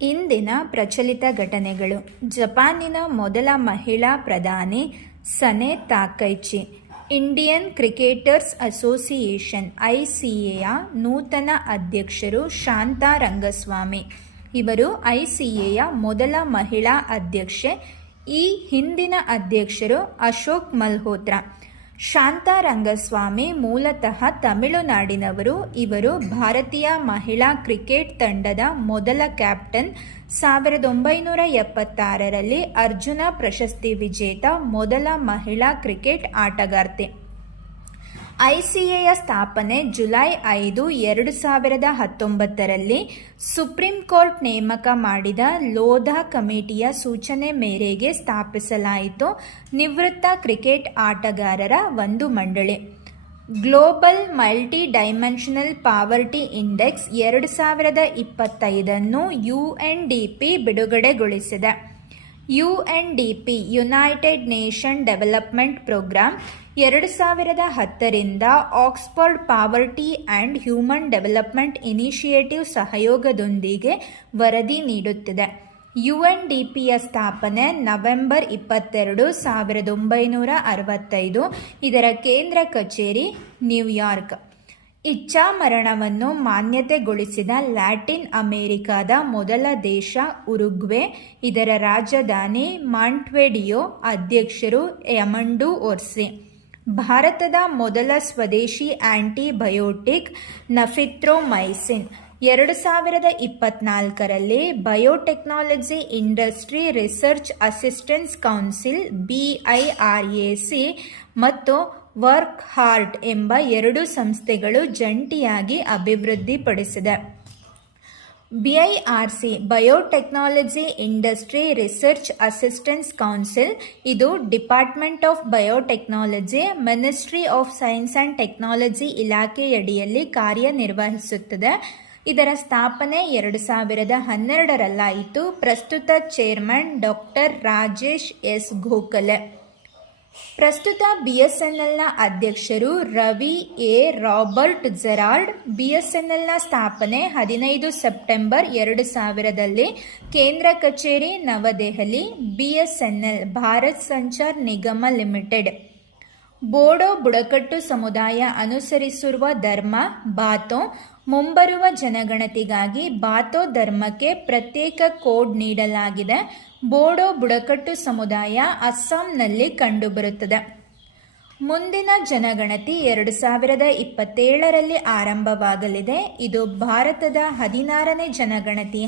ಇಂದಿನ ಪ್ರಚಲಿತ ಘಟನೆಗಳು. ಜಪಾನಿನ ಮೊದಲ ಮಹಿಳಾ ಪ್ರಧಾನಿ ಸನೆ ತಾಕೈಚಿ. ಇಂಡಿಯನ್ ಕ್ರಿಕೆಟರ್ಸ್ ಅಸೋಸಿಯೇಷನ್ ಐಸಿಎಯ ನೂತನ ಅಧ್ಯಕ್ಷರು ಶಾಂತಾ ರಂಗಸ್ವಾಮಿ. ಇವರು ಐಸಿಎಯ ಮೊದಲ ಮಹಿಳಾ ಅಧ್ಯಕ್ಷೆ. ಈ ಹಿಂದಿನ ಅಧ್ಯಕ್ಷರು ಅಶೋಕ್ ಮಲ್ಹೋತ್ರಾ. ಶಾಂತಾ ರಂಗಸ್ವಾಮಿ ಮೂಲತಃ ತಮಿಳುನಾಡಿನವರು. ಇವರು ಭಾರತೀಯ ಮಹಿಳಾ ಕ್ರಿಕೆಟ್ ತಂಡದ ಮೊದಲ ಕ್ಯಾಪ್ಟನ್. 1976ರಲ್ಲಿ ಅರ್ಜುನ ಪ್ರಶಸ್ತಿ ವಿಜೇತ ಮೊದಲ ಮಹಿಳಾ ಕ್ರಿಕೆಟ್ ಆಟಗಾರ್ತಿ. ಐಸಿಎಯ ಸ್ಥಾಪನೆ ಜುಲೈ 5, 2019ರಲ್ಲಿ ಸುಪ್ರೀಂ ಕೋರ್ಟ್ ನೇಮಕ ಮಾಡಿದ ಲೋಧಾ ಕಮಿಟಿಯ ಸೂಚನೆ ಮೇರೆಗೆ ಸ್ಥಾಪಿಸಲಾಯಿತು. ನಿವೃತ್ತ ಕ್ರಿಕೆಟ್ ಆಟಗಾರರ ಒಂದು ಮಂಡಳಿ. Global multi dimensional poverty index 2025 UNDP ಬಿಡುಗಡೆಗೊಳಿಸಿದೆ. UNDP united nation development programme 2010ರಿಂದ Oxford poverty and human development initiative ಸಹಯೋಗದೊಂದಿಗೆ ವರದಿ ನೀಡುತ್ತಿದೆ. ಯುಎನ್ಡಿಪಿಯ ಸ್ಥಾಪನೆ ನವೆಂಬರ್ 22, 1965. ಇದರ ಕೇಂದ್ರ ಕಚೇರಿ ನ್ಯೂಯಾರ್ಕ್. ಇಚ್ಛಾಮರಣವನ್ನು ಮಾನ್ಯತೆಗೊಳಿಸಿದ ಲ್ಯಾಟಿನ್ ಅಮೆರಿಕಾದ ಮೊದಲ ದೇಶ ಉರುಗ್ವೆ. ಇದರ ರಾಜಧಾನಿ ಮಾಂಟ್ವೆಡಿಯೋ. ಅಧ್ಯಕ್ಷರು ಯಮಂಡು ಒರ್ಸಿ. ಭಾರತದ ಮೊದಲ ಸ್ವದೇಶಿ ಆಂಟಿಬಯೋಟಿಕ್ ನಫಿತ್ರೋಮೈಸಿನ್ 2024ರಲ್ಲಿ biotechnology industry research assistance council BIRAC ಮತ್ತು ವರ್ಕ್ ಹಾರ್ಟ್ ಎಂಬ 2 ಸಂಸ್ಥೆಗಳು ಜಂಟಿಯಾಗಿ ಅಭಿವೃದ್ಧಿಪಡಿಸಿದೆ. BIRC biotechnology industry research assistance council. ಇದು department of biotechnology, ministry of science and technology ಇಲಾಖೆಯಡಿಯಲ್ಲಿ ಕಾರ್ಯನಿರ್ವಹಿಸುತ್ತದೆ. ಇದರ ಸ್ಥಾಪನೆ 2012ರಲ್ಲಾಯಿತು. ಪ್ರಸ್ತುತ chairman doctor Rajesh S Gokhale. ಪ್ರಸ್ತುತ BSNLನ ಅಧ್ಯಕ್ಷರು ರವಿ ಎ. Robert Gerard. BSNLನ ಸ್ಥಾಪನೆ 15 ಸೆಪ್ಟೆಂಬರ್ 2000ರಲ್ಲಿ. ಕೇಂದ್ರ ಕಚೇರಿ ನವದೆಹಲಿ. BSNL ಭಾರತ್ ಸಂಚಾರ್ ನಿಗಮ ಲಿಮಿಟೆಡ್. ಬೋಡೋ ಬುಡಕಟ್ಟು ಸಮುದಾಯ ಅನುಸರಿಸಿರುವ ಧರ್ಮ ಬಾತೋ. ಮುಂಬರುವ ಜನಗಣತಿಗಾಗಿ ಬಾತೋ ಧರ್ಮಕ್ಕೆ ಪ್ರತ್ಯೇಕ ಕೋಡ್ ನೀಡಲಾಗಿದೆ. ಬೋಡೋ ಬುಡಕಟ್ಟು ಸಮುದಾಯ ಅಸ್ಸಾಂನಲ್ಲಿ ಕಂಡುಬರುತ್ತದೆ. ಮುಂದಿನ ಜನಗಣತಿ 2027ರಲ್ಲಿ ಆರಂಭವಾಗಲಿದೆ. ಇದು ಭಾರತದ 16ನೇ ಜನಗಣತಿ